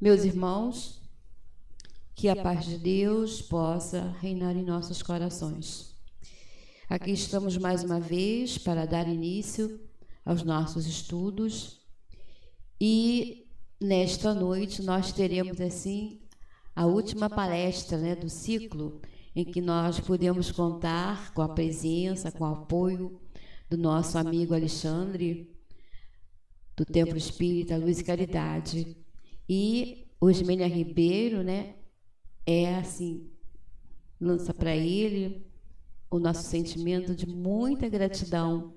Meus irmãos, que a paz de Deus possa reinar em nossos corações. Aqui estamos mais uma vez para dar início aos nossos estudos e nesta noite nós teremos assim a última palestra, do ciclo em que nós podemos contar com a presença, com o apoio do nosso amigo Alexandre, do Templo Espírita Luz e Caridade. E o Ismênia Ribeiro, é assim, lança para ele o nosso sentimento de muita gratidão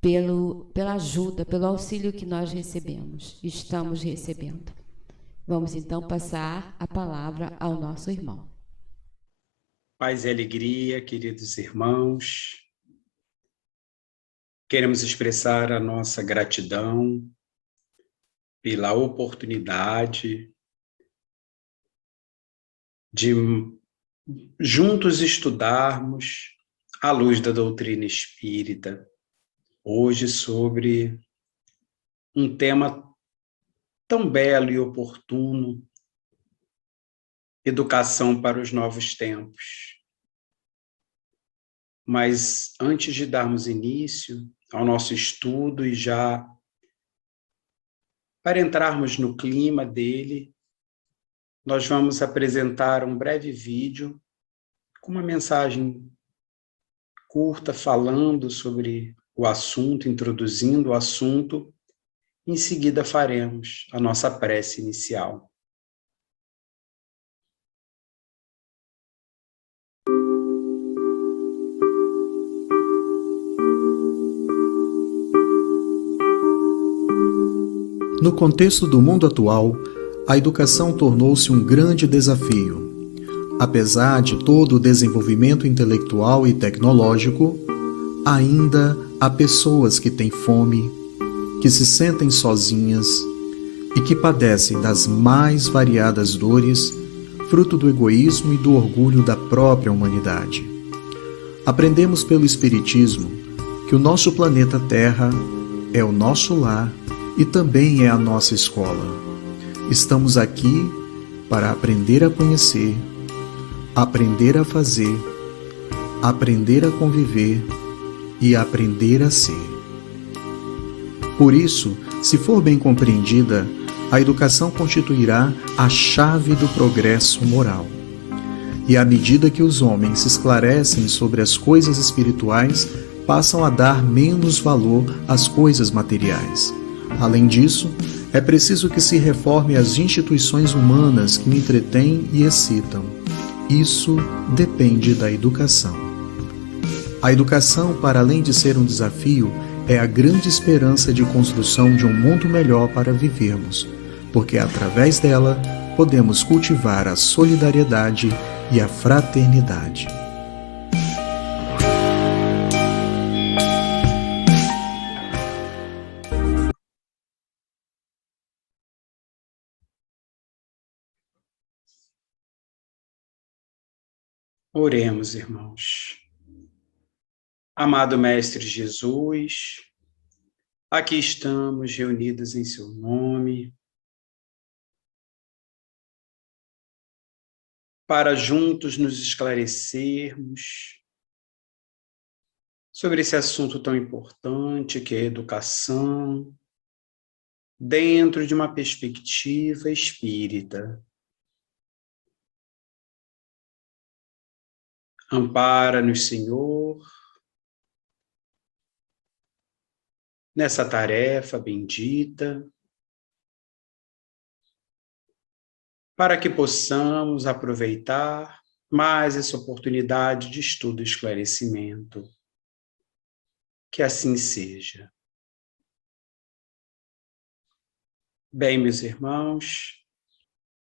pela ajuda, pelo auxílio que nós recebemos, estamos recebendo. Vamos então passar a palavra ao nosso irmão. Paz e alegria, queridos irmãos. Queremos expressar a nossa gratidão pela oportunidade de juntos estudarmos à luz da doutrina espírita, hoje sobre um tema tão belo e oportuno, educação para os novos tempos. Mas antes de darmos início ao nosso estudo e já para entrarmos no clima dele, nós vamos apresentar um breve vídeo com uma mensagem curta falando sobre o assunto, introduzindo o assunto. Em seguida faremos a nossa prece inicial. No contexto do mundo atual, a educação tornou-se um grande desafio. Apesar de todo o desenvolvimento intelectual e tecnológico, ainda há pessoas que têm fome, que se sentem sozinhas e que padecem das mais variadas dores, fruto do egoísmo e do orgulho da própria humanidade. Aprendemos pelo Espiritismo que o nosso planeta Terra é o nosso lar e também é a nossa escola. Estamos aqui para aprender a conhecer, aprender a fazer, aprender a conviver e aprender a ser. Por isso, se for bem compreendida, a educação constituirá a chave do progresso moral. E à medida que os homens se esclarecem sobre as coisas espirituais, passam a dar menos valor às coisas materiais. Além disso, é preciso que se reforme as instituições humanas que entretêm e excitam. Isso depende da educação. A educação, para além de ser um desafio, é a grande esperança de construção de um mundo melhor para vivermos, porque através dela podemos cultivar a solidariedade e a fraternidade. Oremos, irmãos. Amado Mestre Jesus, aqui estamos reunidos em seu nome, para juntos nos esclarecermos sobre esse assunto tão importante que é a educação, dentro de uma perspectiva espírita. Ampara-nos, Senhor, nessa tarefa bendita, para que possamos aproveitar mais essa oportunidade de estudo e esclarecimento. Que assim seja. Bem, meus irmãos,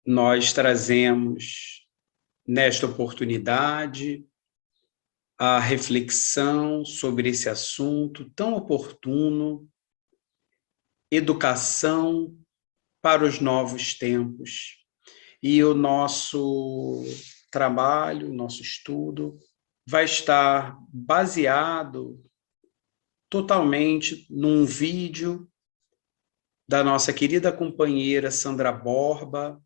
nós trazemos nesta oportunidade a reflexão sobre esse assunto tão oportuno, educação para os novos tempos. E o nosso trabalho, o nosso estudo, vai estar baseado totalmente num vídeo da nossa querida companheira Sandra Borba,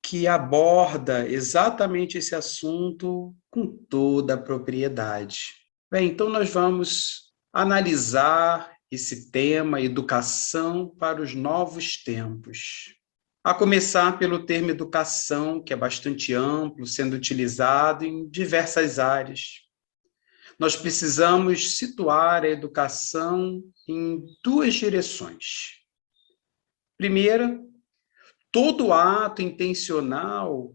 que aborda exatamente esse assunto com toda a propriedade. Bem, então nós vamos analisar esse tema, educação para os novos tempos. A começar pelo termo educação, que é bastante amplo, sendo utilizado em diversas áreas. Nós precisamos situar a educação em duas direções. Primeira, todo ato intencional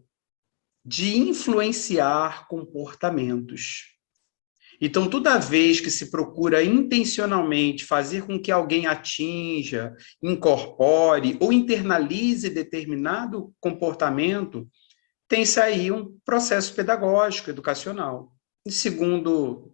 de influenciar comportamentos. Então, toda vez que se procura intencionalmente fazer com que alguém atinja, incorpore ou internalize determinado comportamento, tem-se aí um processo pedagógico, educacional. Em segundo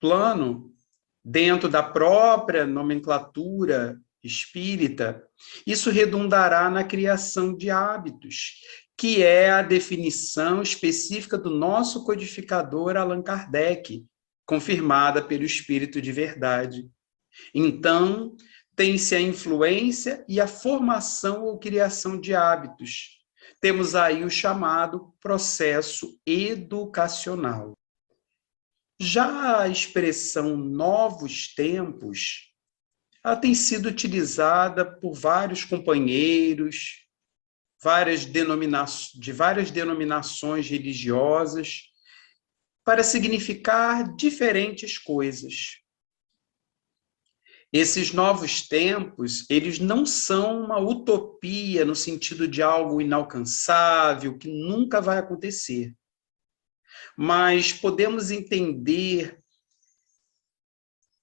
plano, dentro da própria nomenclatura espírita, isso redundará na criação de hábitos, que é a definição específica do nosso codificador Allan Kardec, confirmada pelo Espírito de Verdade. Então, tem-se a influência e a formação ou criação de hábitos. Temos aí o chamado processo educacional. Já a expressão novos tempos, ela tem sido utilizada por vários companheiros, de várias denominações religiosas, para significar diferentes coisas. Esses novos tempos, eles não são uma utopia no sentido de algo inalcançável, que nunca vai acontecer. Mas podemos entender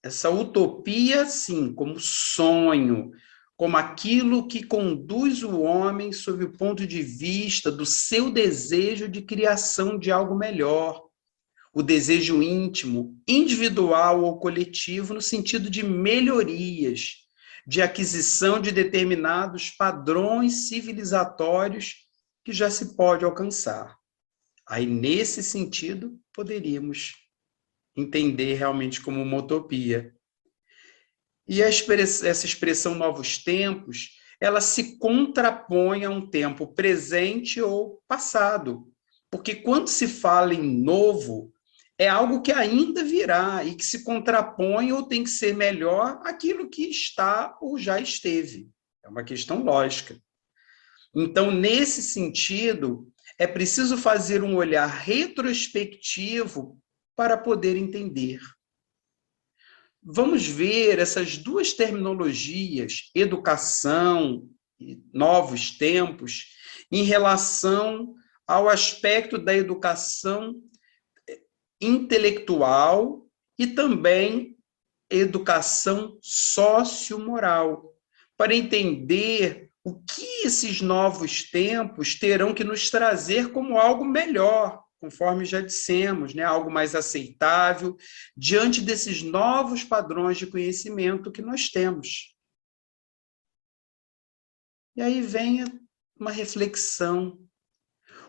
essa utopia, sim, como sonho, como aquilo que conduz o homem sob o ponto de vista do seu desejo de criação de algo melhor, o desejo íntimo, individual ou coletivo, no sentido de melhorias, de aquisição de determinados padrões civilizatórios que já se pode alcançar. Aí, nesse sentido, poderíamos entender realmente como uma utopia. E essa expressão novos tempos, ela se contrapõe a um tempo presente ou passado. Porque quando se fala em novo, é algo que ainda virá e que se contrapõe ou tem que ser melhor aquilo que está ou já esteve. É uma questão lógica. Então, nesse sentido, é preciso fazer um olhar retrospectivo para poder entender. Vamos ver essas duas terminologias, educação e novos tempos, em relação ao aspecto da educação intelectual e também educação sociomoral, para entender o que esses novos tempos terão que nos trazer como algo melhor, conforme já dissemos, né? Algo mais aceitável diante desses novos padrões de conhecimento que nós temos. E aí vem uma reflexão.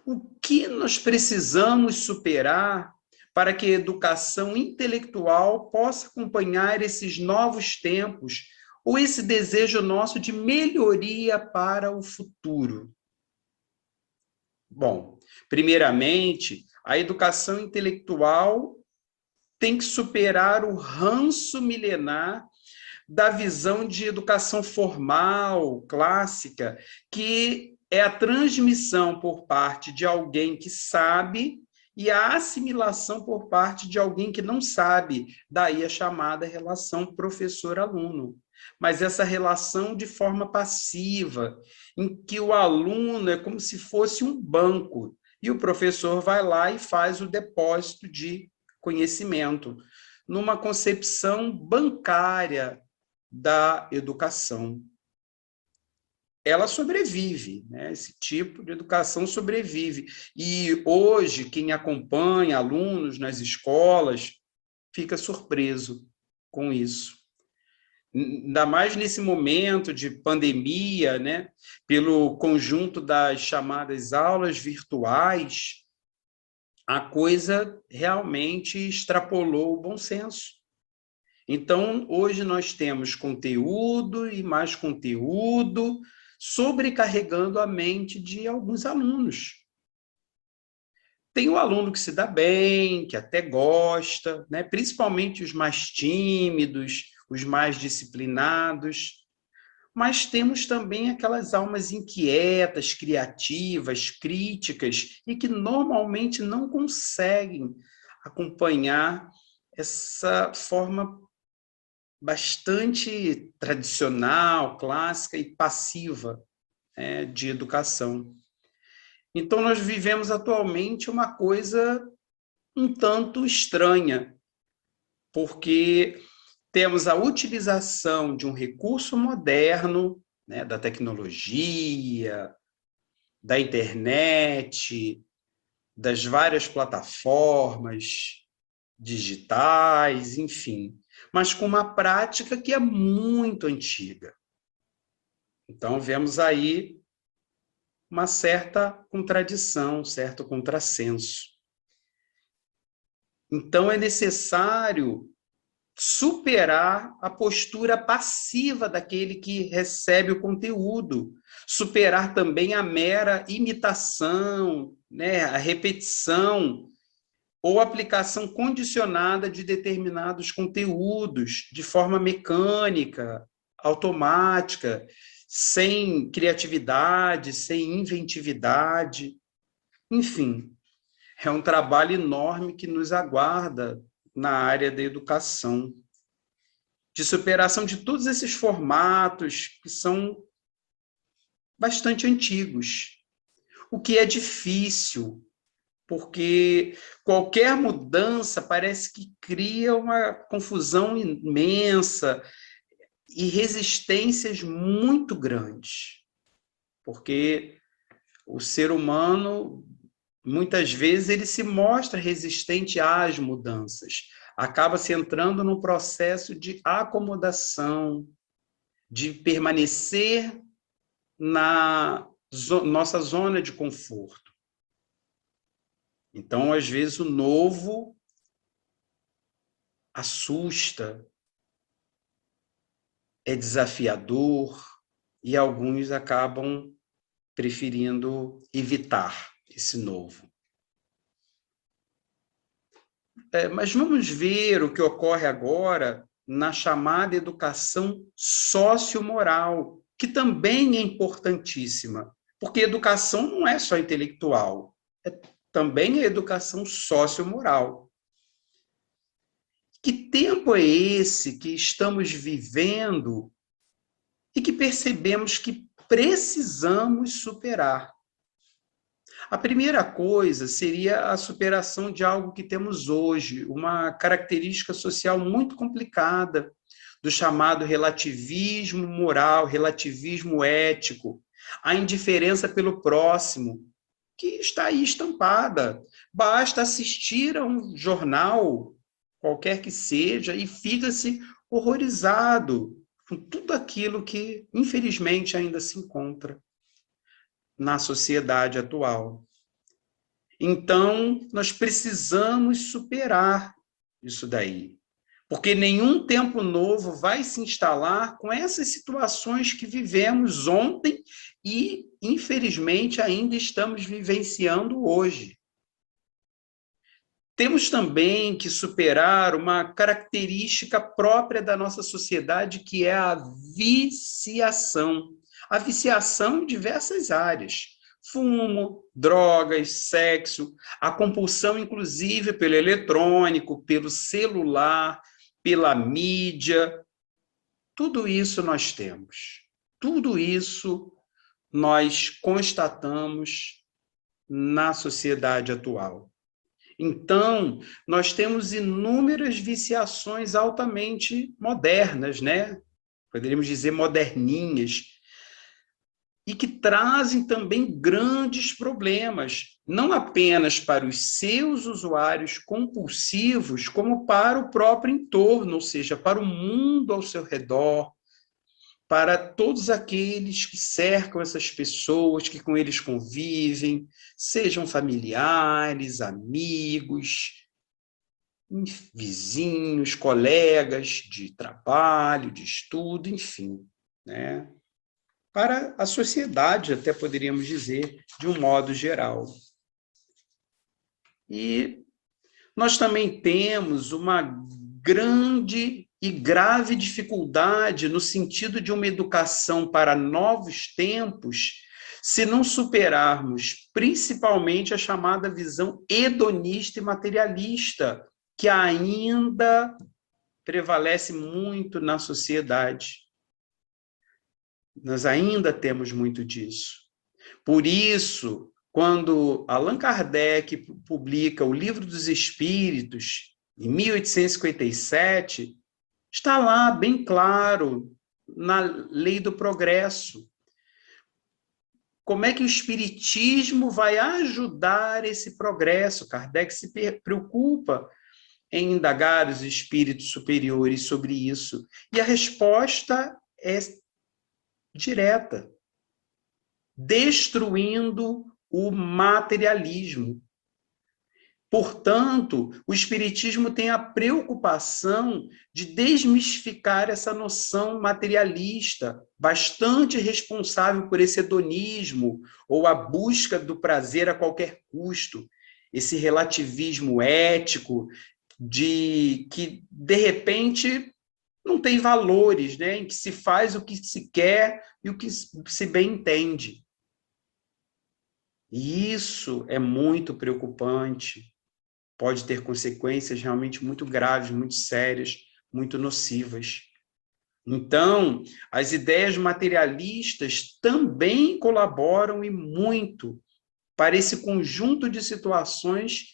O que nós precisamos superar para que a educação intelectual possa acompanhar esses novos tempos ou esse desejo nosso de melhoria para o futuro? Bom, primeiramente, a educação intelectual tem que superar o ranço milenar da visão de educação formal, clássica, que é a transmissão por parte de alguém que sabe e a assimilação por parte de alguém que não sabe, daí a chamada relação professor-aluno. Mas essa relação de forma passiva, em que o aluno é como se fosse um banco, e o professor vai lá e faz o depósito de conhecimento, numa concepção bancária da educação. Ela sobrevive, né? Esse tipo de educação sobrevive. E hoje, quem acompanha alunos nas escolas fica surpreso com isso. Ainda mais nesse momento de pandemia, né? Pelo conjunto das chamadas aulas virtuais, a coisa realmente extrapolou o bom senso. Então, hoje nós temos conteúdo e mais conteúdo, sobrecarregando a mente de alguns alunos. Tem o aluno que se dá bem, que até gosta, né? Principalmente os mais tímidos, os mais disciplinados, mas temos também aquelas almas inquietas, criativas, críticas, e que normalmente não conseguem acompanhar essa forma bastante tradicional, clássica e passiva, né, de educação. Então, nós vivemos atualmente uma coisa um tanto estranha, porque temos a utilização de um recurso moderno, né, da tecnologia, da internet, das várias plataformas digitais, enfim, mas com uma prática que é muito antiga. Então, vemos aí uma certa contradição, um certo contrassenso. Então, é necessário superar a postura passiva daquele que recebe o conteúdo, superar também a mera imitação, né, a repetição ou aplicação condicionada de determinados conteúdos de forma mecânica, automática, sem criatividade, sem inventividade. Enfim, é um trabalho enorme que nos aguarda na área da educação, de superação de todos esses formatos que são bastante antigos, o que é difícil, porque qualquer mudança parece que cria uma confusão imensa e resistências muito grandes, porque o ser humano, muitas vezes, ele se mostra resistente às mudanças, acaba se entrando num processo de acomodação, de permanecer na nossa zona de conforto. Então, às vezes, o novo assusta, é desafiador, e alguns acabam preferindo evitar esse novo. Mas vamos ver o que ocorre agora na chamada educação sociomoral, que também é importantíssima, porque educação não é só intelectual, também é educação sociomoral. Que tempo é esse que estamos vivendo e que percebemos que precisamos superar? A primeira coisa seria a superação de algo que temos hoje, uma característica social muito complicada, do chamado relativismo moral, relativismo ético, a indiferença pelo próximo, que está aí estampada. Basta assistir a um jornal, qualquer que seja, e fica-se horrorizado com tudo aquilo que, infelizmente, ainda se encontra na sociedade atual. Então, nós precisamos superar isso daí, porque nenhum tempo novo vai se instalar com essas situações que vivemos ontem e, infelizmente, ainda estamos vivenciando hoje. Temos também que superar uma característica própria da nossa sociedade, que é a viciação. A viciação em diversas áreas. Fumo, drogas, sexo, a compulsão, inclusive, pelo eletrônico, pelo celular, pela mídia. Tudo isso nós temos. Tudo isso nós constatamos na sociedade atual. Então, nós temos inúmeras viciações altamente modernas, né? Poderíamos dizer moderninhas, e que trazem também grandes problemas, não apenas para os seus usuários compulsivos, como para o próprio entorno, ou seja, para o mundo ao seu redor, para todos aqueles que cercam essas pessoas, que com eles convivem, sejam familiares, amigos, vizinhos, colegas de trabalho, de estudo, enfim, né? Para a sociedade, até poderíamos dizer, de um modo geral. E nós também temos uma grande e grave dificuldade no sentido de uma educação para novos tempos, se não superarmos principalmente a chamada visão hedonista e materialista, que ainda prevalece muito na sociedade. Nós ainda temos muito disso. Por isso, quando Allan Kardec publica o Livro dos Espíritos, em 1857, está lá bem claro, na lei do progresso, como é que o Espiritismo vai ajudar esse progresso. Kardec se preocupa em indagar os espíritos superiores sobre isso. E a resposta é direta, destruindo o materialismo. Portanto, o Espiritismo tem a preocupação de desmistificar essa noção materialista, bastante responsável por esse hedonismo, ou a busca do prazer a qualquer custo, esse relativismo ético que, de repente, não tem valores, né? Em que se faz o que se quer e o que se bem entende. E isso é muito preocupante. Pode ter consequências realmente muito graves, muito sérias, muito nocivas. Então, as ideias materialistas também colaboram e muito para esse conjunto de situações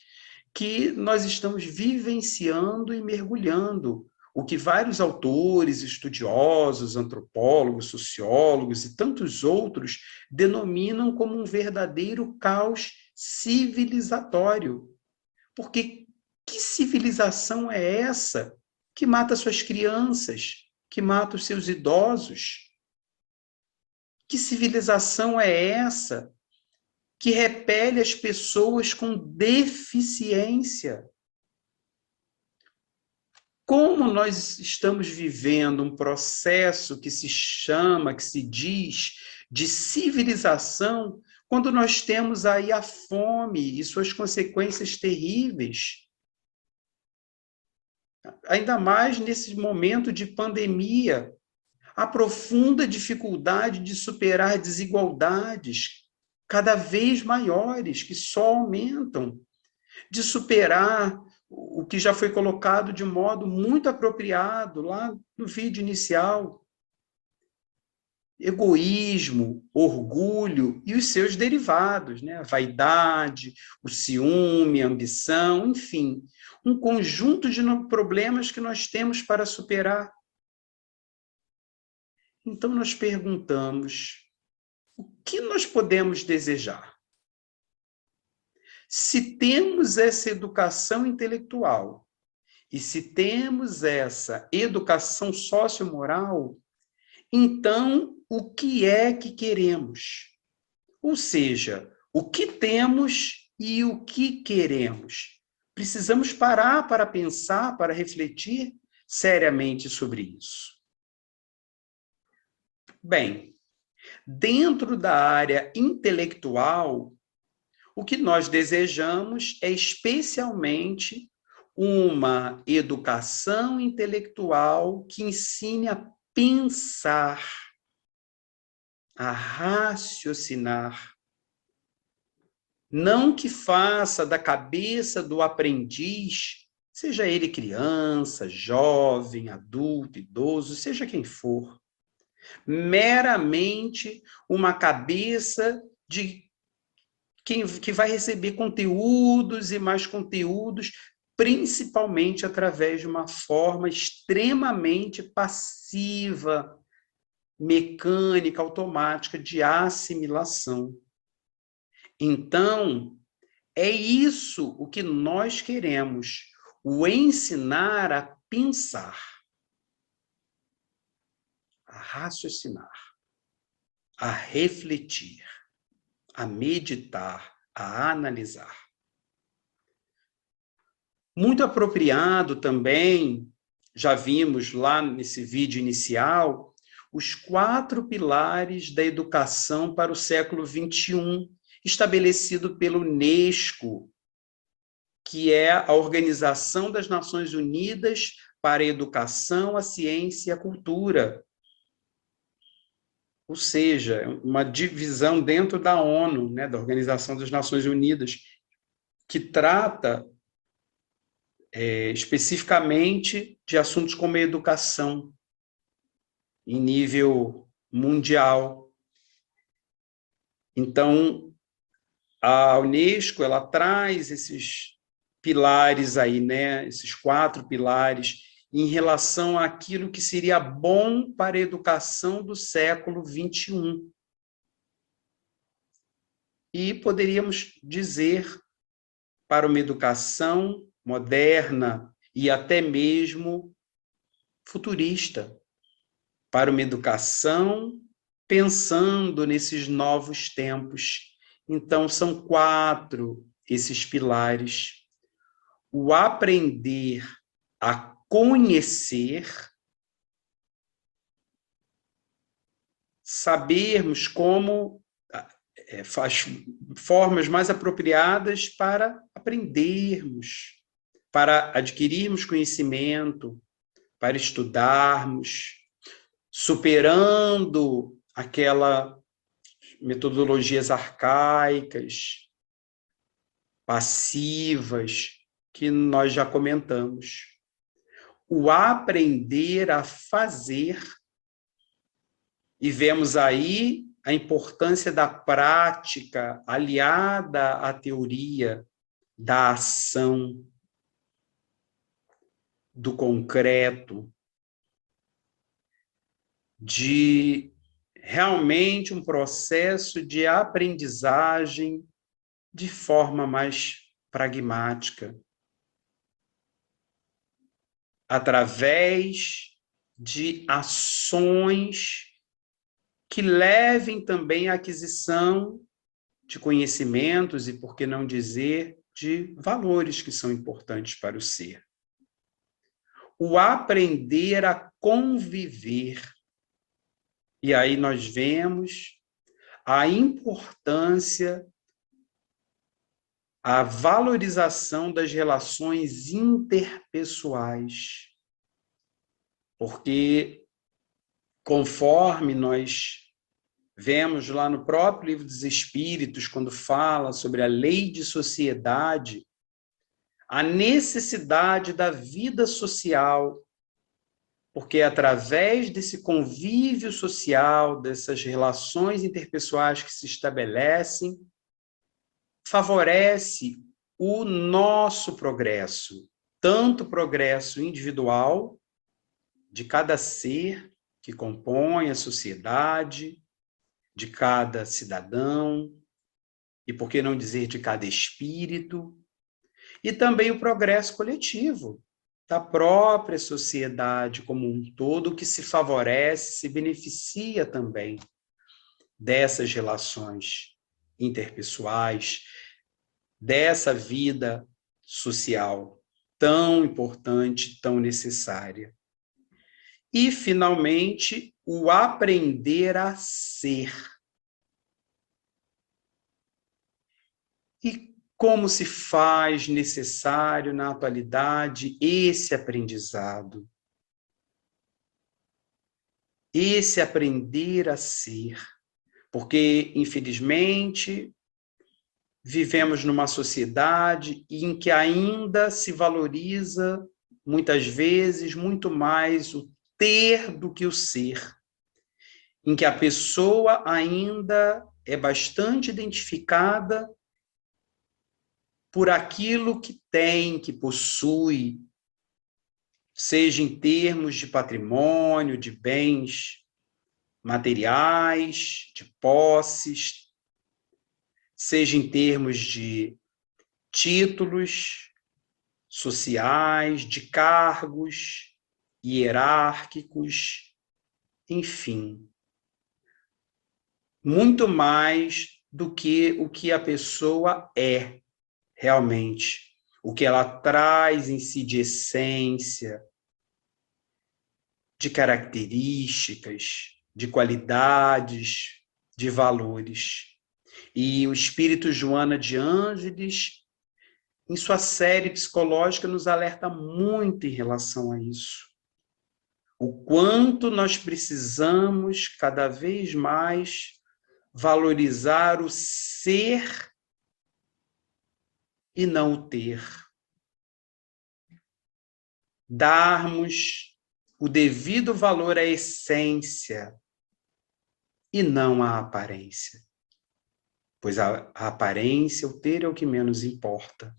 que nós estamos vivenciando e mergulhando. O que vários autores, estudiosos, antropólogos, sociólogos e tantos outros denominam como um verdadeiro caos civilizatório. Porque que civilização é essa que mata suas crianças, que mata os seus idosos? Que civilização é essa que repele as pessoas com deficiência? Como nós estamos vivendo um processo que se chama, que se diz de civilização, quando nós temos aí a fome e suas consequências terríveis? Ainda mais nesse momento de pandemia, a profunda dificuldade de superar desigualdades cada vez maiores, que só aumentam, de superar o que já foi colocado de modo muito apropriado lá no vídeo inicial. Egoísmo, orgulho e os seus derivados, né? A vaidade, o ciúme, a ambição, enfim, um conjunto de problemas que nós temos para superar. Então nós perguntamos, o que nós podemos desejar? Se temos essa educação intelectual e se temos essa educação sociomoral, então o que é que queremos? Ou seja, o que temos e o que queremos? Precisamos parar para pensar, para refletir seriamente sobre isso. Bem, dentro da área intelectual, o que nós desejamos é especialmente uma educação intelectual que ensine a pensar, a raciocinar. Não que faça da cabeça do aprendiz, seja ele criança, jovem, adulto, idoso, seja quem for, meramente uma cabeça de que vai receber conteúdos e mais conteúdos, principalmente através de uma forma extremamente passiva, mecânica, automática de assimilação. Então, é isso o que nós queremos, o ensinar a pensar, a raciocinar, a refletir, a meditar, a analisar. Muito apropriado também, já vimos lá nesse vídeo inicial, os 4 pilares da educação para o século XXI, estabelecido pela Unesco, que é a Organização das Nações Unidas para a Educação, a Ciência e a Cultura. Ou seja, uma divisão dentro da ONU, né, da Organização das Nações Unidas, que trata especificamente de assuntos como a educação, em nível mundial. Então, a Unesco, ela traz esses pilares aí, né, esses 4 pilares, em relação àquilo que seria bom para a educação do século XXI. E poderíamos dizer para uma educação moderna e até mesmo futurista, para uma educação pensando nesses novos tempos. Então, são 4 esses pilares. O aprender a conhecer, sabermos como faz formas mais apropriadas para aprendermos, para adquirirmos conhecimento, para estudarmos, superando aquelas metodologias arcaicas, passivas, que nós já comentamos. O aprender a fazer, e vemos aí a importância da prática aliada à teoria, da ação, do concreto, de realmente um processo de aprendizagem de forma mais pragmática, através de ações que levem também à aquisição de conhecimentos e, por que não dizer, de valores que são importantes para o ser. O aprender a conviver. E aí nós vemos a importância, a valorização das relações interpessoais. Porque, conforme nós vemos lá no próprio Livro dos Espíritos, quando fala sobre a lei de sociedade, a necessidade da vida social, porque é através desse convívio social, dessas relações interpessoais que se estabelecem, favorece o nosso progresso, tanto o progresso individual, de cada ser que compõe a sociedade, de cada cidadão, e por que não dizer de cada espírito, e também o progresso coletivo, da própria sociedade como um todo, que se favorece, se beneficia também dessas relações interpessoais, dessa vida social tão importante, tão necessária. E, finalmente, o aprender a ser. E como se faz necessário, na atualidade, esse aprendizado? Esse aprender a ser. Porque, infelizmente, vivemos numa sociedade em que ainda se valoriza, muitas vezes, muito mais o ter do que o ser. Em que a pessoa ainda é bastante identificada por aquilo que tem, que possui, seja em termos de patrimônio, de bens materiais, de posses, seja em termos de títulos sociais, de cargos hierárquicos, enfim. Muito mais do que o que a pessoa é realmente, o que ela traz em si de essência, de características, de qualidades, de valores. E o espírito Joana de Ângeles, em sua série psicológica, nos alerta muito em relação a isso. O quanto nós precisamos, cada vez mais, valorizar o ser e não o ter. Darmos o devido valor à essência e não à aparência. Pois a aparência, o ter, é o que menos importa.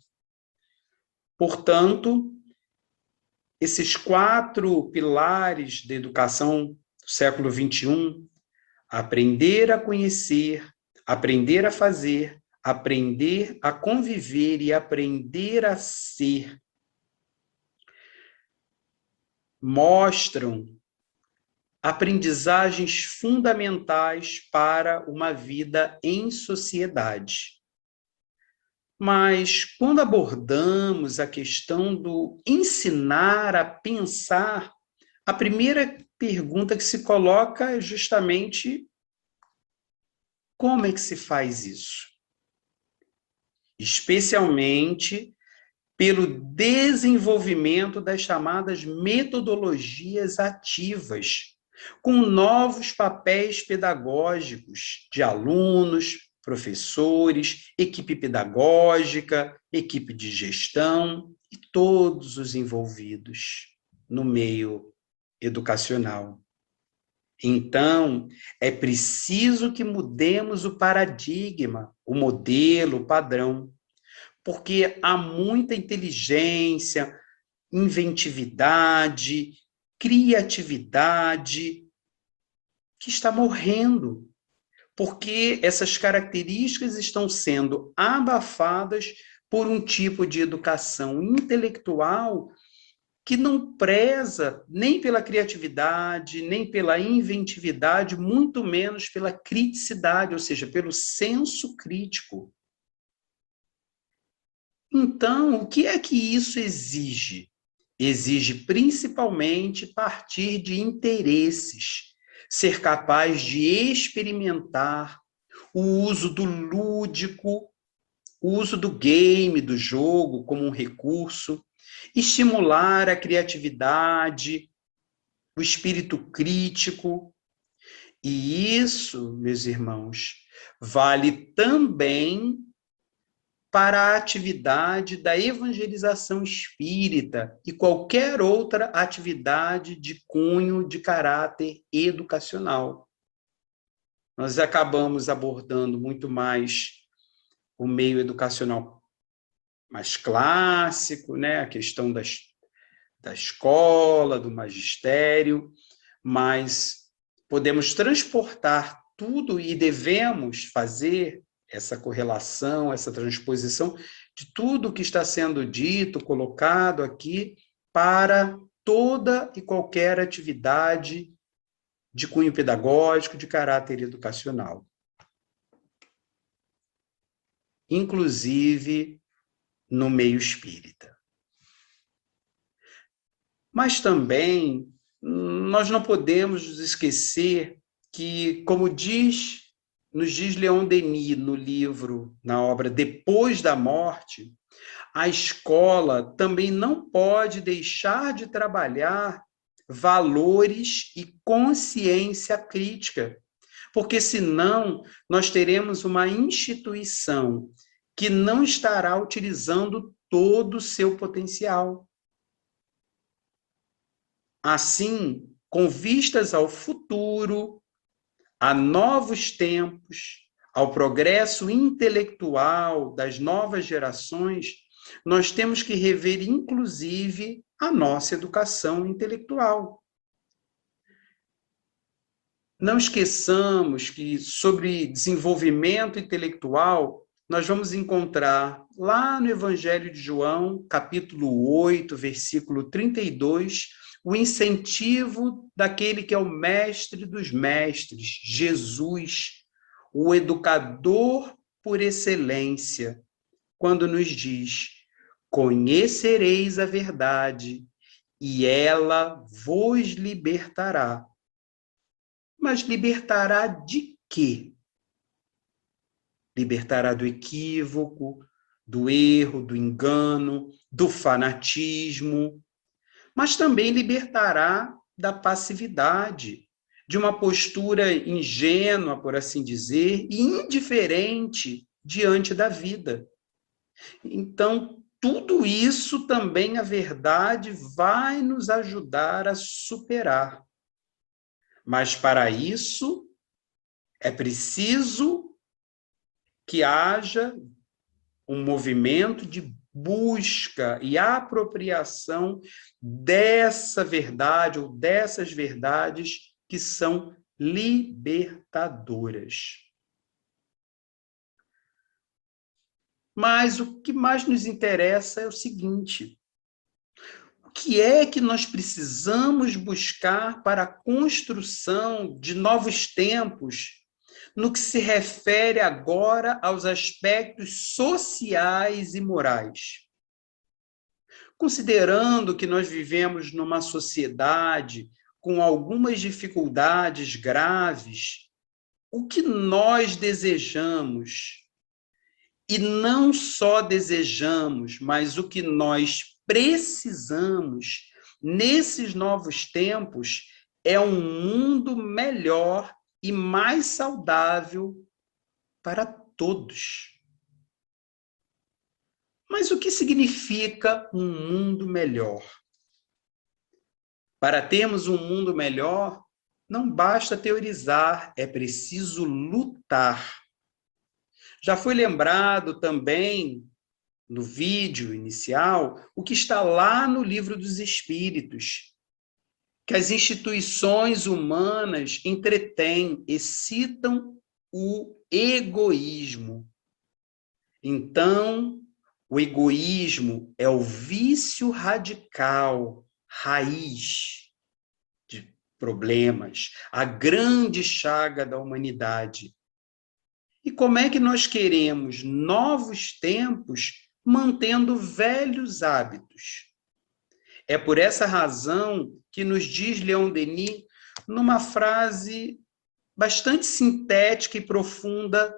Portanto, esses 4 pilares da educação do século XXI, aprender a conhecer, aprender a fazer, aprender a conviver e aprender a ser, mostram aprendizagens fundamentais para uma vida em sociedade. Mas, quando abordamos a questão do ensinar a pensar, a primeira pergunta que se coloca é justamente como é que se faz isso? Especialmente pelo desenvolvimento das chamadas metodologias ativas, com novos papéis pedagógicos de alunos, professores, equipe pedagógica, equipe de gestão e todos os envolvidos no meio educacional. Então, é preciso que mudemos o paradigma, o modelo, o padrão, porque há muita inteligência, inventividade, criatividade que está morrendo, porque essas características estão sendo abafadas por um tipo de educação intelectual que não preza nem pela criatividade, nem pela inventividade, muito menos pela criticidade, ou seja, pelo senso crítico. Então, o que é que isso exige? Exige principalmente partir de interesses, ser capaz de experimentar o uso do lúdico, o uso do game, do jogo, como um recurso, estimular a criatividade, o espírito crítico. E isso, meus irmãos, vale também para a atividade da evangelização espírita e qualquer outra atividade de cunho de caráter educacional. Nós acabamos abordando muito mais o meio educacional mais clássico, né? A questão da escola, do magistério, mas podemos transportar tudo e devemos fazer essa correlação, essa transposição de tudo que está sendo dito, colocado aqui, para toda e qualquer atividade de cunho pedagógico, de caráter educacional. Inclusive no meio espírita. Mas também nós não podemos nos esquecer que, como nos diz Leon Denis no livro, na obra Depois da Morte, a escola também não pode deixar de trabalhar valores e consciência crítica, porque senão nós teremos uma instituição que não estará utilizando todo o seu potencial. Assim, com vistas ao futuro, a novos tempos, ao progresso intelectual das novas gerações, nós temos que rever, inclusive, a nossa educação intelectual. Não esqueçamos que, sobre desenvolvimento intelectual, nós vamos encontrar lá no Evangelho de João, capítulo 8, versículo 32, o incentivo daquele que é o mestre dos mestres, Jesus, o educador por excelência, quando nos diz: conhecereis a verdade, e ela vos libertará. Mas libertará de quê? Libertará do equívoco, do erro, do engano, do fanatismo, mas também libertará da passividade, de uma postura ingênua, por assim dizer, e indiferente diante da vida. Então, tudo isso também a verdade vai nos ajudar a superar. Mas para isso é preciso que haja um movimento de busca e apropriação dessa verdade ou dessas verdades que são libertadoras. Mas o que mais nos interessa é o seguinte: o que é que nós precisamos buscar para a construção de novos tempos no que se refere agora aos aspectos sociais e morais? Considerando que nós vivemos numa sociedade com algumas dificuldades graves, o que nós desejamos, e não só desejamos, mas o que nós precisamos nesses novos tempos é um mundo melhor e mais saudável para todos. Mas o que significa um mundo melhor? Para termos um mundo melhor, não basta teorizar, é preciso lutar. Já foi lembrado também, no vídeo inicial, o que está lá no Livro dos Espíritos, que as instituições humanas entretêm, excitam o egoísmo. Então, o egoísmo é o vício radical, raiz de problemas, a grande chaga da humanidade. E como é que nós queremos novos tempos mantendo velhos hábitos? É por essa razão que nos diz Leon Denis, numa frase bastante sintética e profunda,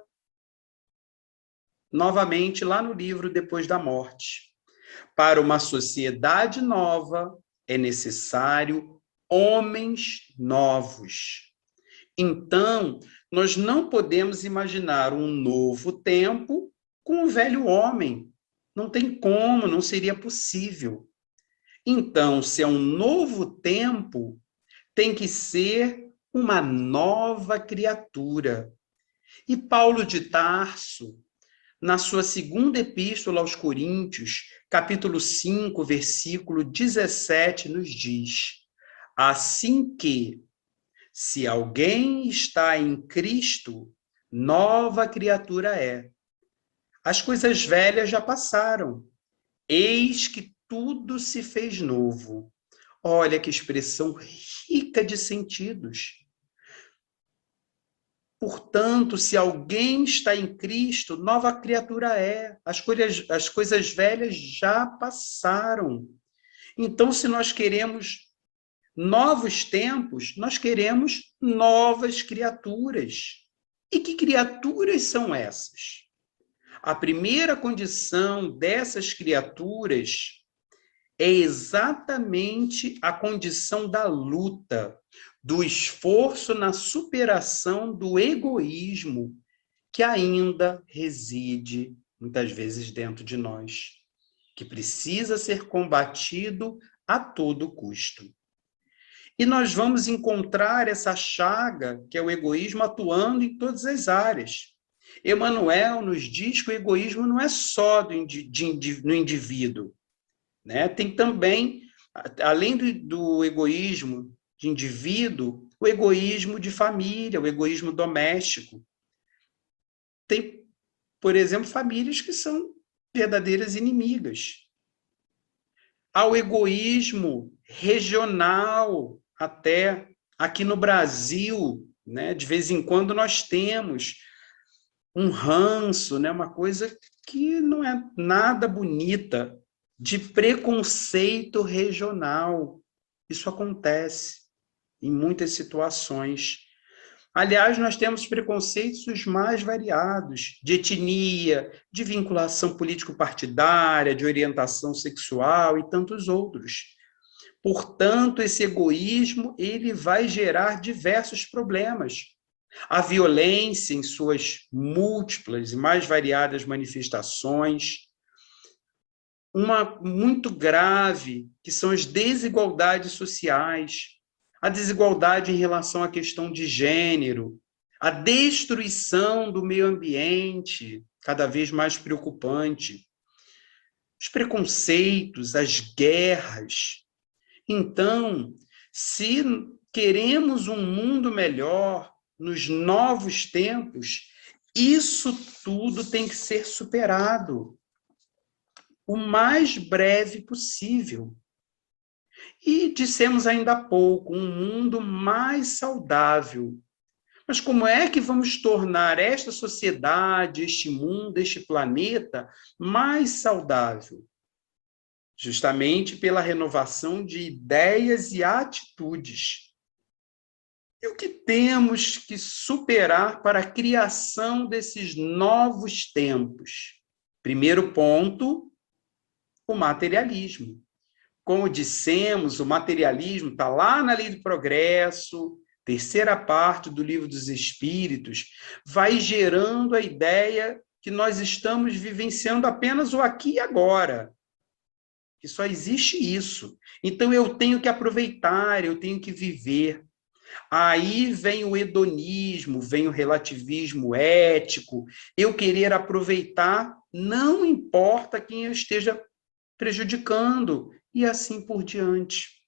novamente lá no livro Depois da Morte: para uma sociedade nova é necessário homens novos. Então, nós não podemos imaginar um novo tempo com o velho homem. Não tem como, não seria possível. Então, se é um novo tempo, tem que ser uma nova criatura. E Paulo de Tarso, na sua segunda epístola aos Coríntios, capítulo 5, versículo 17, nos diz: assim que, se alguém está em Cristo, nova criatura é. As coisas velhas já passaram, eis que tudo se fez novo. Olha que expressão rica de sentidos. Portanto, se alguém está em Cristo, nova criatura é. As coisas velhas já passaram. Então, se nós queremos novos tempos, nós queremos novas criaturas. E que criaturas são essas? A primeira condição dessas criaturas é exatamente a condição da luta, do esforço na superação do egoísmo que ainda reside, muitas vezes, dentro de nós, que precisa ser combatido a todo custo. E nós vamos encontrar essa chaga, que é o egoísmo, atuando em todas as áreas. Emmanuel nos diz que o egoísmo não é só no indivíduo, né? Tem também, além do egoísmo de indivíduo, o egoísmo de família, o egoísmo doméstico. Tem, por exemplo, famílias que são verdadeiras inimigas. Há o egoísmo regional, até aqui no Brasil, né? De vez em quando nós temos um ranço, né? Uma coisa que não é nada bonita de preconceito regional. Isso acontece em muitas situações. Aliás, nós temos preconceitos os mais variados, de etnia, de vinculação político-partidária, de orientação sexual e tantos outros. Portanto, esse egoísmo ele vai gerar diversos problemas. A violência em suas múltiplas e mais variadas manifestações, uma muito grave, que são as desigualdades sociais, a desigualdade em relação à questão de gênero, a destruição do meio ambiente, cada vez mais preocupante, os preconceitos, as guerras. Então, se queremos um mundo melhor nos novos tempos, isso tudo tem que ser superado o mais breve possível. E dissemos ainda há pouco, um mundo mais saudável. Mas como é que vamos tornar esta sociedade, este mundo, este planeta mais saudável? Justamente pela renovação de ideias e atitudes. E o que temos que superar para a criação desses novos tempos? Primeiro ponto, o materialismo. Como dissemos, o materialismo está lá na Lei do Progresso, terceira parte do Livro dos Espíritos, vai gerando a ideia que nós estamos vivenciando apenas o aqui e agora, que só existe isso. Então, eu tenho que aproveitar, eu tenho que viver. Aí vem o hedonismo, vem o relativismo ético, eu querer aproveitar, não importa quem eu esteja prejudicando, e assim por diante.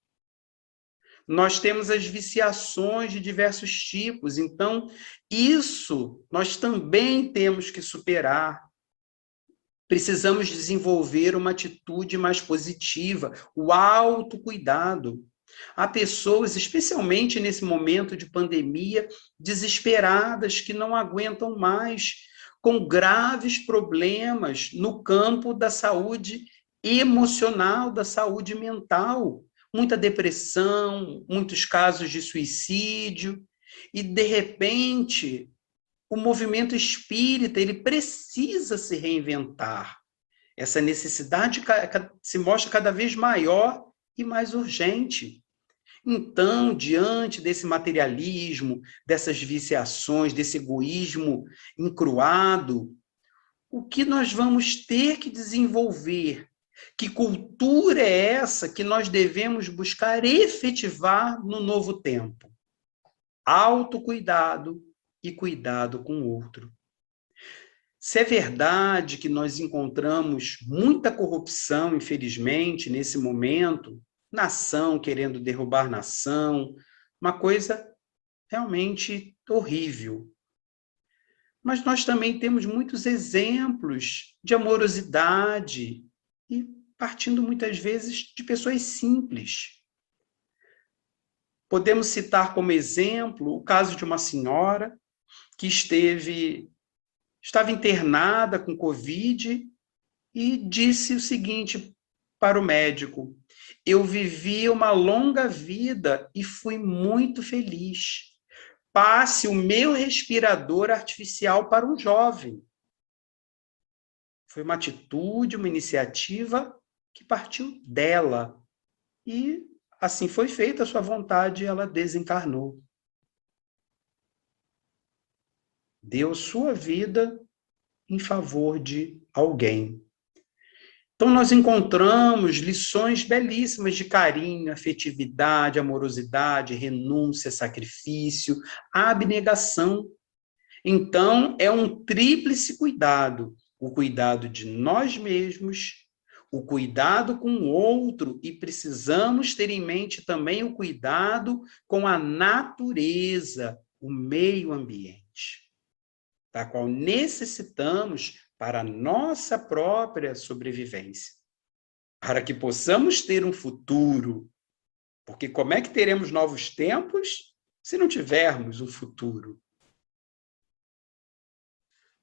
Nós temos as viciações de diversos tipos, então isso nós também temos que superar. Precisamos desenvolver uma atitude mais positiva, o autocuidado. Há pessoas, especialmente nesse momento de pandemia, desesperadas, que não aguentam mais, com graves problemas no campo da saúde emocional, da saúde mental. Muita depressão, muitos casos de suicídio, e, de repente, o movimento espírita ele precisa se reinventar. Essa necessidade se mostra cada vez maior e mais urgente. Então, diante desse materialismo, dessas viciações, desse egoísmo encruado, o que nós vamos ter que desenvolver? Que cultura é essa que nós devemos buscar efetivar no novo tempo? Autocuidado e cuidado com o outro. Se é verdade que nós encontramos muita corrupção, infelizmente, nesse momento, nação querendo derrubar nação, uma coisa realmente horrível. Mas nós também temos muitos exemplos de amorosidade e partindo muitas vezes de pessoas simples. Podemos citar como exemplo o caso de uma senhora que estava internada com Covid e disse o seguinte para o médico: eu vivi uma longa vida e fui muito feliz. Passe o meu respirador artificial para um jovem. Foi uma atitude, uma iniciativa que partiu dela. E assim foi feita a sua vontade, ela desencarnou. Deu sua vida em favor de alguém. Então, nós encontramos lições belíssimas de carinho, afetividade, amorosidade, renúncia, sacrifício, abnegação. Então, é um tríplice cuidado. O cuidado de nós mesmos, o cuidado com o outro, e precisamos ter em mente também o cuidado com a natureza, o meio ambiente, da qual necessitamos para a nossa própria sobrevivência, para que possamos ter um futuro. Porque como é que teremos novos tempos se não tivermos um futuro?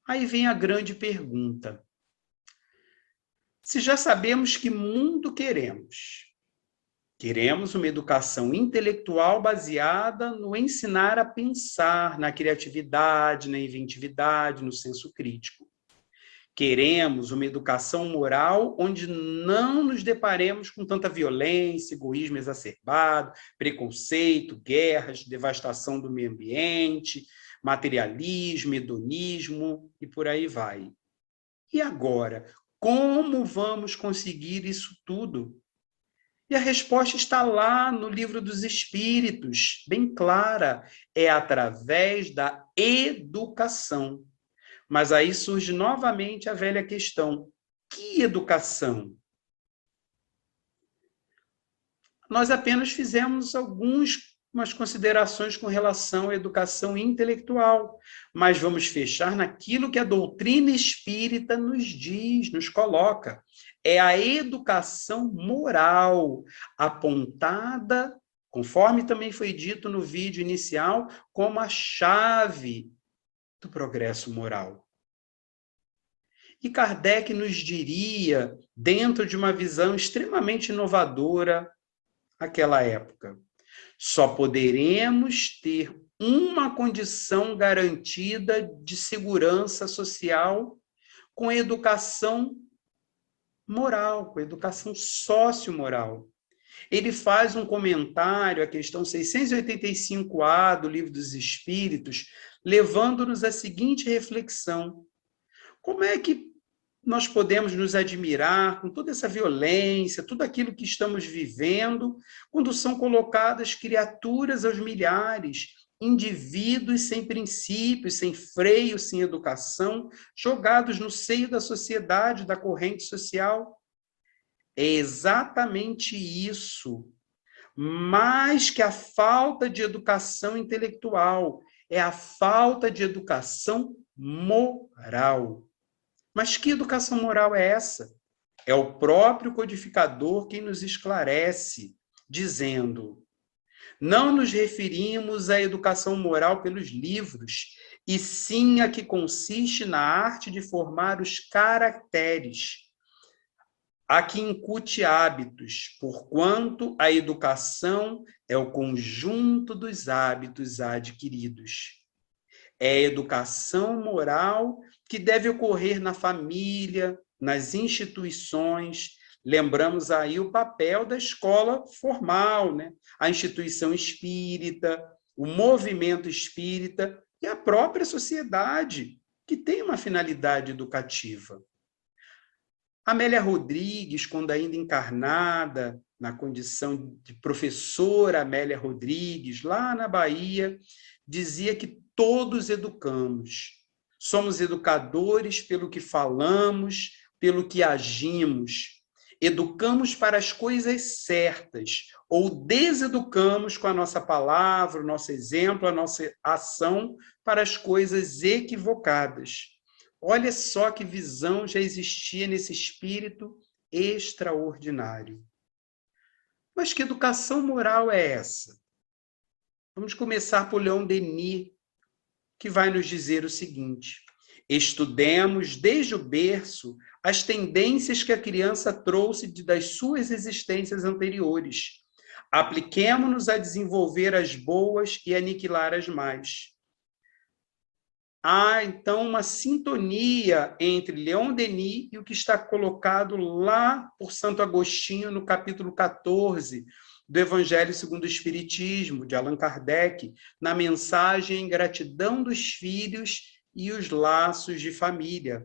Aí vem a grande pergunta. Se já sabemos que mundo queremos, queremos uma educação intelectual baseada no ensinar a pensar, na criatividade, na inventividade, no senso crítico. Queremos uma educação moral onde não nos deparemos com tanta violência, egoísmo exacerbado, preconceito, guerras, devastação do meio ambiente, materialismo, hedonismo e por aí vai. E agora, como vamos conseguir isso tudo? E a resposta está lá no Livro dos Espíritos, bem clara, é através da educação. Mas aí surge novamente a velha questão: que educação? Nós apenas fizemos algumas considerações com relação à educação intelectual, mas vamos fechar naquilo que a doutrina espírita nos diz, nos coloca. É a educação moral, apontada, conforme também foi dito no vídeo inicial, como a chave do progresso moral. E Kardec nos diria, dentro de uma visão extremamente inovadora naquela época, só poderemos ter uma condição garantida de segurança social com educação moral, com educação sociomoral. Ele faz um comentário, a questão 685A do Livro dos Espíritos, levando-nos à seguinte reflexão: como é que nós podemos nos admirar com toda essa violência, tudo aquilo que estamos vivendo, quando são colocadas criaturas aos milhares, indivíduos sem princípios, sem freio, sem educação, jogados no seio da sociedade, da corrente social? É exatamente isso. Mais que a falta de educação intelectual, é a falta de educação moral. Mas que educação moral é essa? É o próprio codificador quem nos esclarece, dizendo: não nos referimos à educação moral pelos livros, e sim a que consiste na arte de formar os caracteres, a que incute hábitos, porquanto a educação é o conjunto dos hábitos adquiridos. É a educação moral que deve ocorrer na família, nas instituições. Lembramos aí o papel da escola formal, né? A instituição espírita, o movimento espírita e a própria sociedade, que tem uma finalidade educativa. Amélia Rodrigues, quando ainda encarnada, na condição de professora Amélia Rodrigues, lá na Bahia, dizia que todos educamos. Somos educadores pelo que falamos, pelo que agimos. Educamos para as coisas certas, ou deseducamos com a nossa palavra, o nosso exemplo, a nossa ação para as coisas equivocadas. Olha só que visão já existia nesse espírito extraordinário. Mas que educação moral é essa? Vamos começar por Leon Denis, que vai nos dizer o seguinte: estudemos desde o berço as tendências que a criança trouxe das suas existências anteriores. Apliquemo-nos a desenvolver as boas e aniquilar as más. Há, então, uma sintonia entre Leon Denis e o que está colocado lá por Santo Agostinho, no capítulo 14 do Evangelho segundo o Espiritismo, de Allan Kardec, na mensagem Gratidão dos Filhos e os Laços de Família.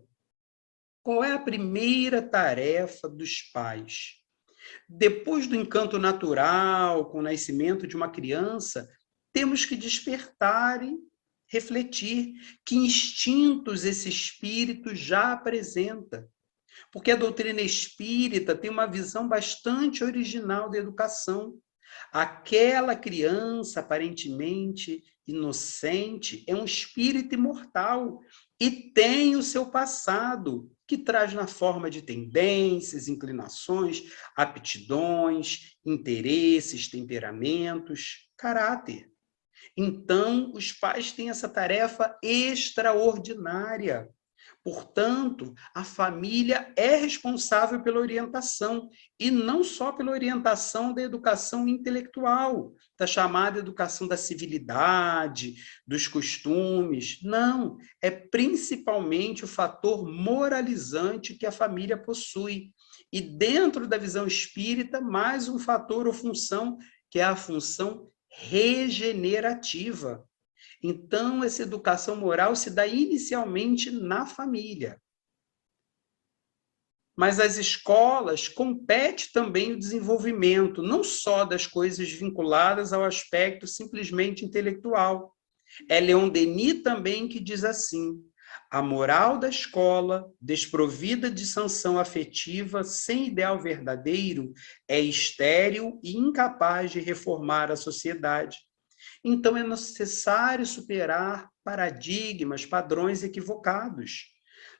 Qual é a primeira tarefa dos pais? Depois do encanto natural, com o nascimento de uma criança, temos que despertar e refletir que instintos esse espírito já apresenta. Porque a doutrina espírita tem uma visão bastante original da educação. Aquela criança aparentemente inocente é um espírito imortal e tem o seu passado, que traz na forma de tendências, inclinações, aptidões, interesses, temperamentos, caráter. Então, os pais têm essa tarefa extraordinária, Portanto, a família é responsável pela orientação, e não só pela orientação da educação intelectual, da chamada educação da civilidade, dos costumes. Não, é principalmente o fator moralizante que a família possui. E dentro da visão espírita, mais um fator ou função, que é a função regenerativa. Então, essa educação moral se dá inicialmente na família. Mas as escolas competem também o desenvolvimento, não só das coisas vinculadas ao aspecto simplesmente intelectual. É Leon Denis também que diz assim: a moral da escola, desprovida de sanção afetiva, sem ideal verdadeiro, é estéril e incapaz de reformar a sociedade. Então, é necessário superar paradigmas, padrões equivocados.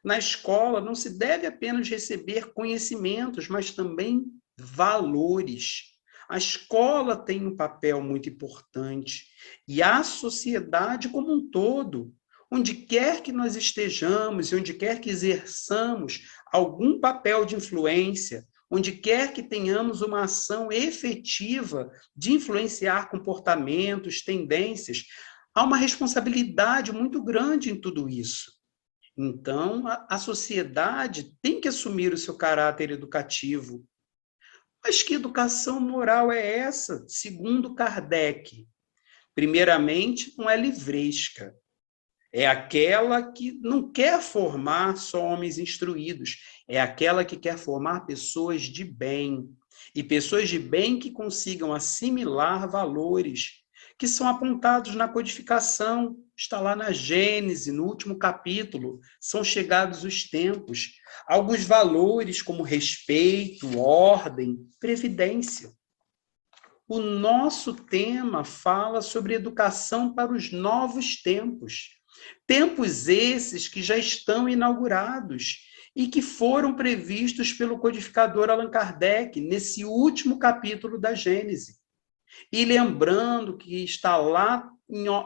Na escola, não se deve apenas receber conhecimentos, mas também valores. A escola tem um papel muito importante, e a sociedade como um todo, onde quer que nós estejamos e onde quer que exerçamos algum papel de influência, onde quer que tenhamos uma ação efetiva de influenciar comportamentos, tendências, há uma responsabilidade muito grande em tudo isso. Então, a sociedade tem que assumir o seu caráter educativo. Mas que educação moral é essa, segundo Kardec? Primeiramente, não é livresca. É aquela que não quer formar só homens instruídos, é aquela que quer formar pessoas de bem, e pessoas de bem que consigam assimilar valores que são apontados na codificação, está lá na Gênese, no último capítulo, são chegados os tempos, alguns valores como respeito, ordem, previdência. O nosso tema fala sobre educação para os novos tempos. Tempos esses que já estão inaugurados e que foram previstos pelo codificador Allan Kardec nesse último capítulo da Gênese. E lembrando que está lá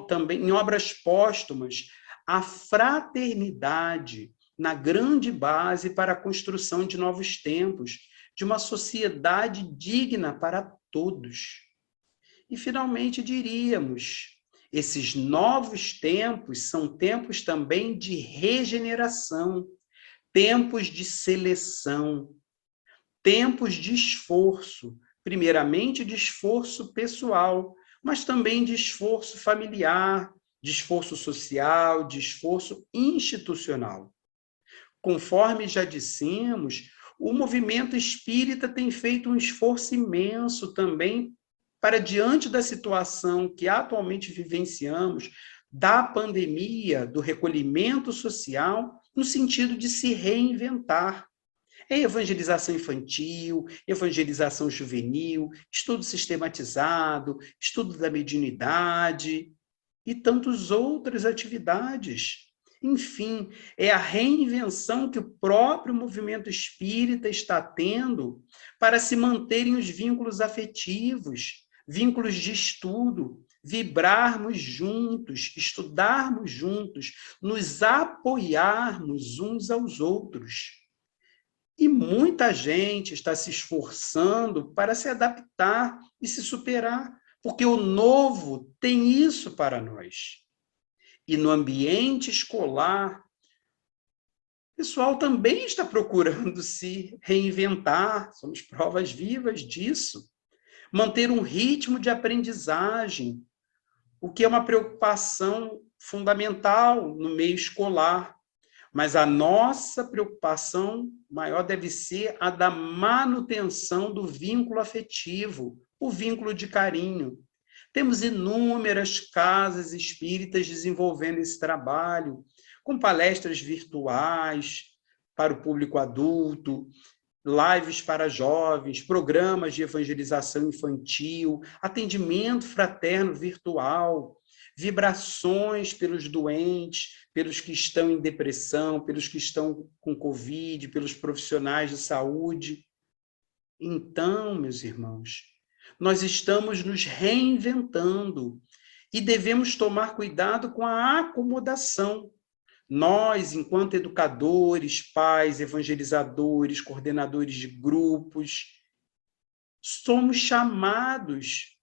também em obras póstumas a fraternidade na grande base para a construção de novos tempos, de uma sociedade digna para todos. E finalmente diríamos, esses novos tempos são tempos também de regeneração, tempos de seleção, tempos de esforço, primeiramente de esforço pessoal, mas também de esforço familiar, de esforço social, de esforço institucional. Conforme já dissemos, o movimento espírita tem feito um esforço imenso também para, diante da situação que atualmente vivenciamos, da pandemia, do recolhimento social, no sentido de se reinventar. É evangelização infantil, evangelização juvenil, estudo sistematizado, estudo da mediunidade e tantas outras atividades. Enfim, é a reinvenção que o próprio movimento espírita está tendo para se manterem os vínculos afetivos, vínculos de estudo, vibrarmos juntos, estudarmos juntos, nos apoiarmos uns aos outros. E muita gente está se esforçando para se adaptar e se superar, porque o novo tem isso para nós. E no ambiente escolar, o pessoal também está procurando se reinventar, somos provas vivas disso. Manter um ritmo de aprendizagem, o que é uma preocupação fundamental no meio escolar. Mas a nossa preocupação maior deve ser a da manutenção do vínculo afetivo, o vínculo de carinho. Temos inúmeras casas espíritas desenvolvendo esse trabalho, com palestras virtuais para o público adulto, lives para jovens, programas de evangelização infantil, atendimento fraterno virtual, vibrações pelos doentes, pelos que estão em depressão, pelos que estão com Covid, pelos profissionais de saúde. Então, meus irmãos, nós estamos nos reinventando e devemos tomar cuidado com a acomodação. Nós, enquanto educadores, pais, evangelizadores, coordenadores de grupos, somos chamados,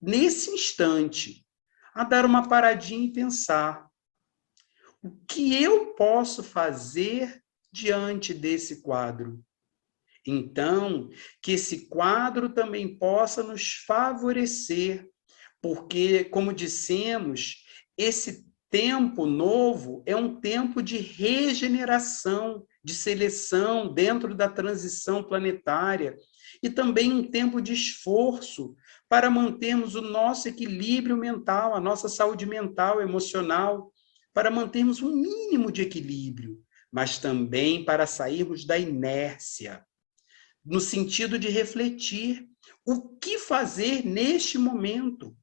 nesse instante, a dar uma paradinha e pensar: o que eu posso fazer diante desse quadro? Então, que esse quadro também possa nos favorecer, porque, como dissemos, esse tempo novo é um tempo de regeneração, de seleção dentro da transição planetária, e também um tempo de esforço para mantermos o nosso equilíbrio mental, a nossa saúde mental, emocional, para mantermos um mínimo de equilíbrio, mas também para sairmos da inércia, no sentido de refletir o que fazer neste momento.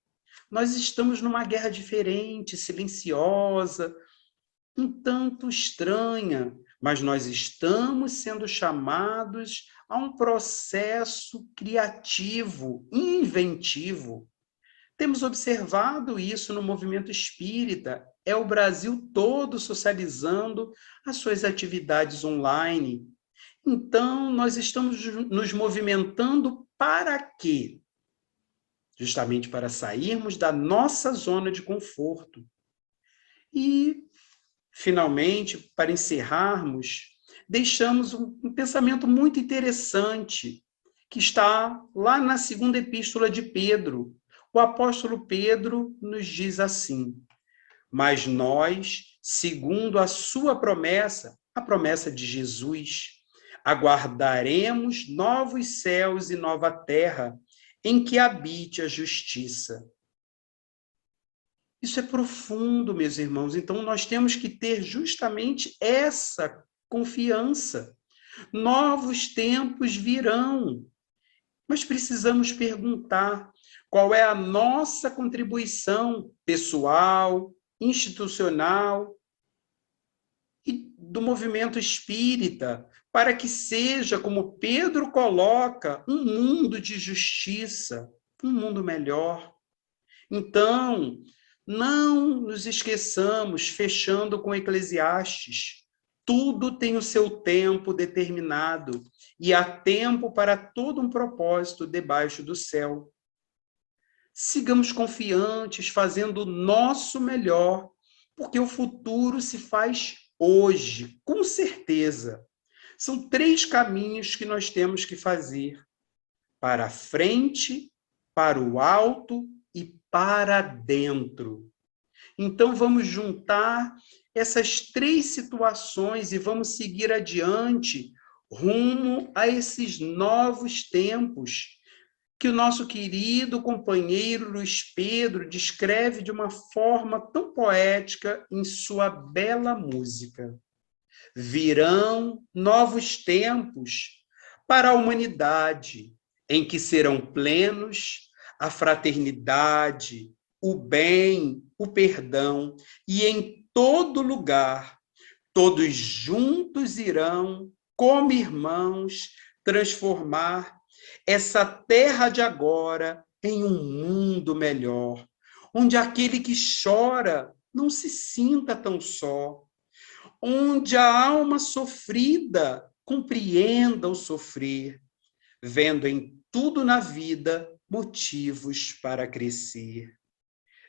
Nós estamos numa guerra diferente, silenciosa, um tanto estranha, mas nós estamos sendo chamados a um processo criativo, inventivo. Temos observado isso no movimento espírita. É o Brasil todo socializando as suas atividades online. Então, nós estamos nos movimentando para quê? Justamente para sairmos da nossa zona de conforto. E, finalmente, para encerrarmos, deixamos um pensamento muito interessante, que está lá na segunda epístola de Pedro. O apóstolo Pedro nos diz assim: mas nós, segundo a sua promessa, a promessa de Jesus, aguardaremos novos céus e nova terra, em que habite a justiça. Isso é profundo, meus irmãos. Então, nós temos que ter justamente essa confiança. Novos tempos virão, mas precisamos perguntar qual é a nossa contribuição pessoal, institucional e do movimento espírita, para que seja, como Pedro coloca, um mundo de justiça, um mundo melhor. Então, não nos esqueçamos, fechando com Eclesiastes, tudo tem o seu tempo determinado, e há tempo para todo um propósito debaixo do céu. Sigamos confiantes, fazendo o nosso melhor, porque o futuro se faz hoje, com certeza. São 3 caminhos que nós temos que fazer: para a frente, para o alto e para dentro. Então, vamos juntar essas 3 situações e vamos seguir adiante, rumo a esses novos tempos, que o nosso querido companheiro Luiz Pedro descreve de uma forma tão poética em sua bela música. Virão novos tempos para a humanidade, em que serão plenos a fraternidade, o bem, o perdão, e em todo lugar, todos juntos irão, como irmãos, transformar essa terra de agora em um mundo melhor, onde aquele que chora não se sinta tão só, onde a alma sofrida compreenda o sofrer, vendo em tudo na vida motivos para crescer.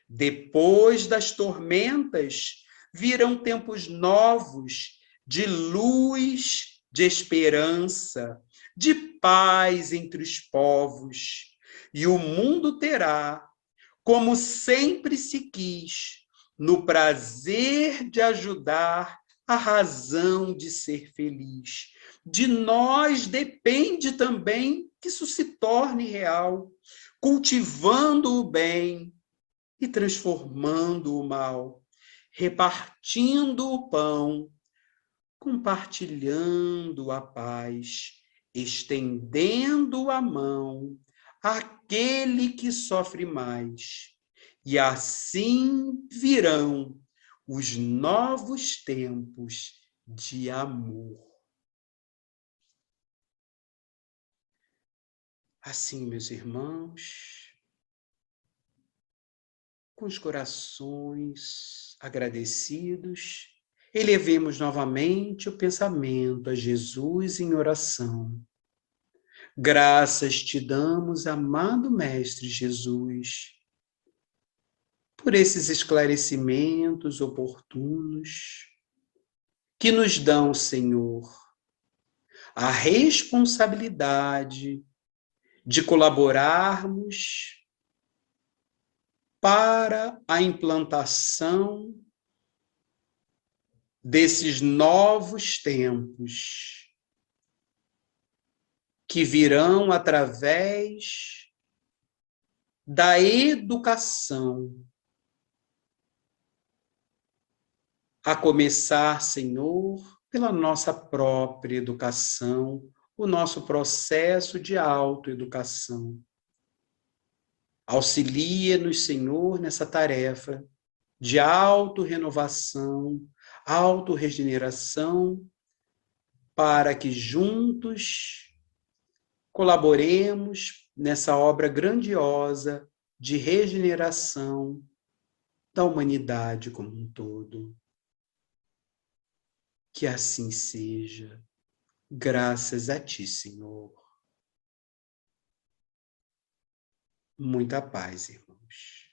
Depois das tormentas, virão tempos novos de luz, de esperança, de paz entre os povos, e o mundo terá, como sempre se quis, no prazer de ajudar a razão de ser feliz. De nós depende também que isso se torne real, cultivando o bem e transformando o mal, repartindo o pão, compartilhando a paz, estendendo a mão àquele que sofre mais. E assim virão os novos tempos de amor. Assim, meus irmãos, com os corações agradecidos Elevemos novamente o pensamento a Jesus em oração. Graças te damos, amado Mestre Jesus, por esses esclarecimentos oportunos que nos dão, Senhor, a responsabilidade de colaborarmos para a implantação desses novos tempos que virão através da educação, a começar, Senhor, pela nossa própria educação, o nosso processo de autoeducação. Auxilia-nos, Senhor, nessa tarefa de autorrenovação, autorregeneração, para que juntos colaboremos nessa obra grandiosa de regeneração da humanidade como um todo. Que assim seja, graças a ti, Senhor. Muita paz, irmãos.